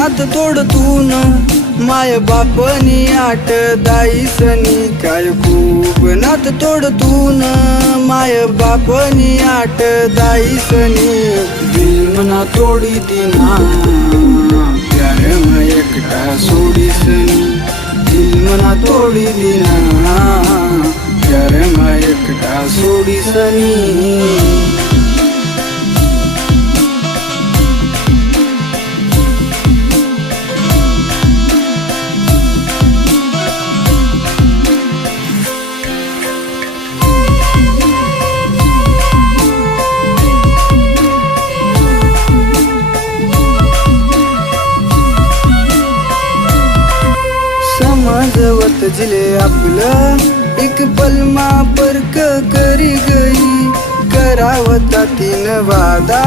नात तोडतून माय बापनी आट दाईसनी काय खूप नात तोडतून माय बापनी आट दाईसनी दिल मना तोडी दिना प्यार में एकटा सोडीसनी दिल मना तोडी दिना प्यार में एकटा सोडीसनी समजवत जिले आपलं एक पलमा परक करी गई करावता तीन वादा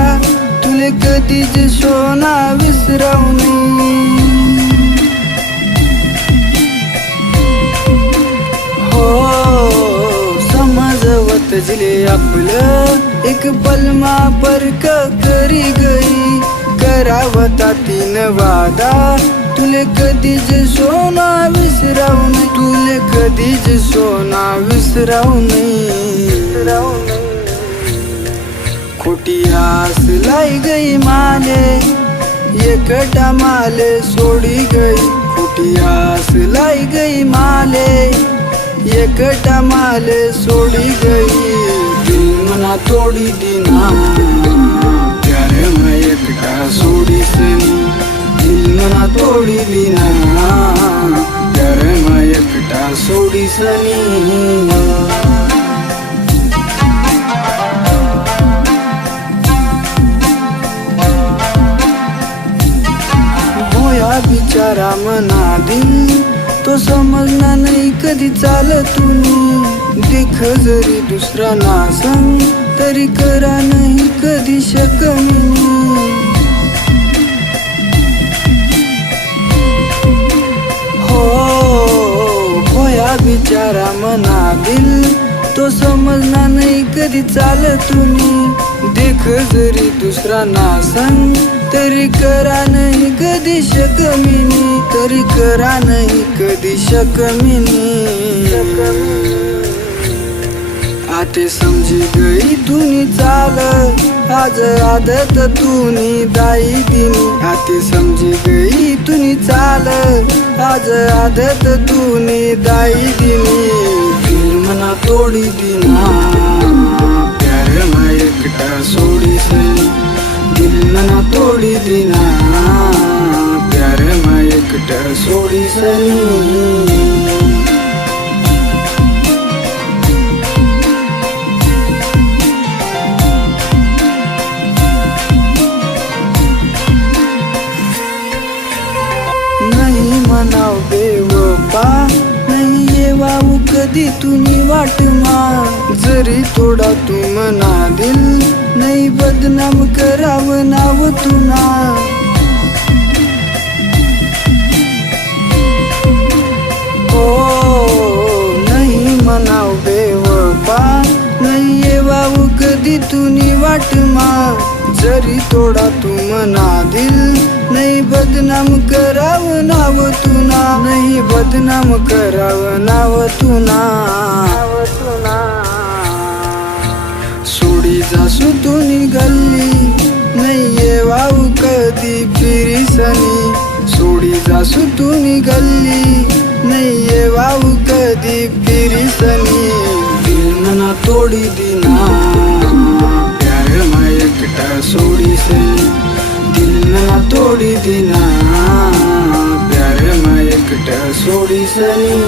तुले कधीच सोना विसरवणी हो समजवत जिले आपलं एक पलमा परक करी गई करावता तीन वादा तुले कधीच सोना विसराऊ नाही तुले कधीच सोना विसराऊ नाही खोटी आस लाई गई माले एकटा माले सोडी गई खोटी आस लाई गई माले एकटा माले सोडी गई दिल मना तोडी दिना प्यार में एकटा सोडीसनी दिल मना तोडी दिना प्यार में एकटा सोडीसनी होया बिचारा मना दिल तो समजना नाही कधी चालतून देख जरी दुसरा नासंग तरी करा नाही कधी शकमी बिचारा मना दिल तो समजना नाही कधी चालतून देख जरी दुसरा नासंग तरी करा नाही कधी शकमिनी तरी करा नाही कधी शकमिनी आते समजी गई तूनी चाल आज आदत तूनी दाई दिनी आते समजी गई तूनी चाल आज आदत तूनी दाई दिनी दिल मना तोडी दिना प्यार में एकटा सोडीसनी दिल मना तोडी दिना प्यार में एकटा सोडीसनी मनाव बेवफा नाही येवाऊ कधी तुम्ही वाटमा जरी थोडा तू मना दिल नाही बदनाम करावं नाव तुना हो नाही मनाव बेवफा नाही येवाऊ कधी तुम्ही वाटमा जरी थोडा तू मना दिल नाही बदनाम करावं नाव तुना नाही बदनाम करावं नाव तुना सोडी जासू तू निघाली नाही येवाऊ कधी फिरीसनी सोडी जासू तू निघाली नाही येवाऊ कधी फिरीसनी दिल मना तोडी दिना प्यार में एकटा सोडीसनी दिल मना तोडी दिना प्यार में एकटा सोडीसनी